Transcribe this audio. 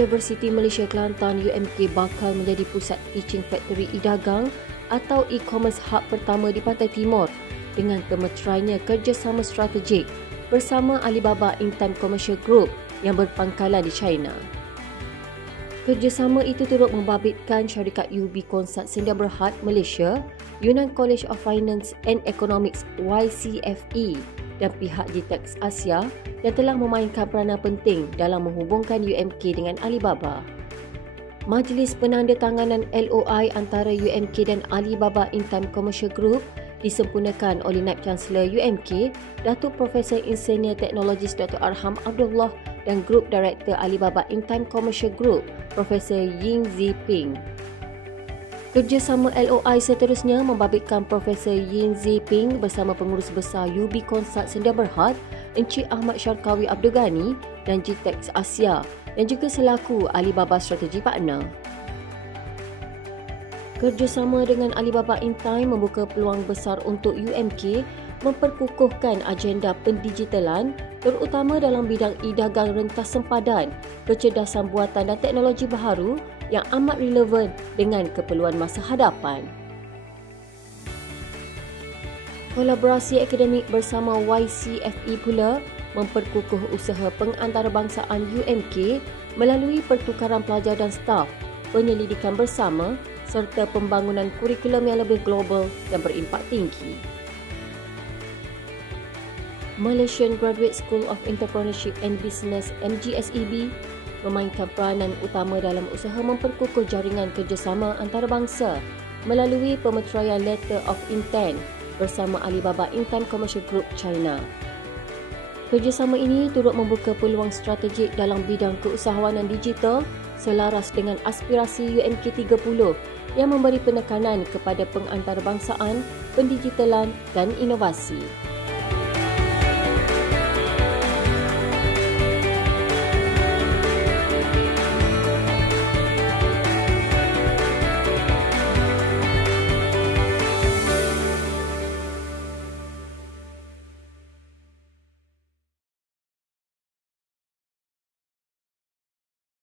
Universiti Malaysia Kelantan UMK bakal menjadi pusat teaching factory e-dagang atau e-commerce hub pertama di Pantai Timur dengan pemeterainya kerjasama strategik bersama Alibaba Intime Commercial Group yang berpangkalan di China. Kerjasama itu turut membabitkan syarikat UB Consult Sedia Berhad Malaysia, Yunnan College of Finance and Economics YCFE dan pihak Jitex Asia yang telah memainkan peranan penting dalam menghubungkan UMK dengan Alibaba. Majlis penandatanganan LOI antara UMK dan Alibaba Intime Commercial Group disempurnakan oleh Naib Chancellor UMK, Datuk Profesor Insinyur Teknologis Dr. Arham Abdullah dan Group Director Alibaba Intime Commercial Group, Profesor Ying Ziping. Kerjasama LOI seterusnya membabitkan Profesor Yin Ziping bersama Pengurus Besar UB Consult Sedia Berhad, Encik Ahmad Syarkawi Abdul Ghani dan Jitex Asia dan juga selaku Alibaba Strategi Partner. Kerjasama dengan Alibaba Intime membuka peluang besar untuk UMK memperkukuhkan agenda pendigitalan terutama dalam bidang e-dagang rentas sempadan, kecerdasan buatan dan teknologi baharu yang amat relevan dengan keperluan masa hadapan. Kolaborasi akademik bersama YCFE pula memperkukuh usaha pengantarbangsaan UMK melalui pertukaran pelajar dan staf, penyelidikan bersama serta pembangunan kurikulum yang lebih global dan berimpak tinggi. Malaysian Graduate School of Entrepreneurship and Business MGSEB memainkan peranan utama dalam usaha memperkukuh jaringan kerjasama antarabangsa melalui pemeteraian Letter of Intent bersama Alibaba Intime Commercial Group China. Kerjasama ini turut membuka peluang strategik dalam bidang keusahawanan digital selaras dengan aspirasi UMK 30 yang memberi penekanan kepada pengantarbangsaan, pendigitalan dan inovasi.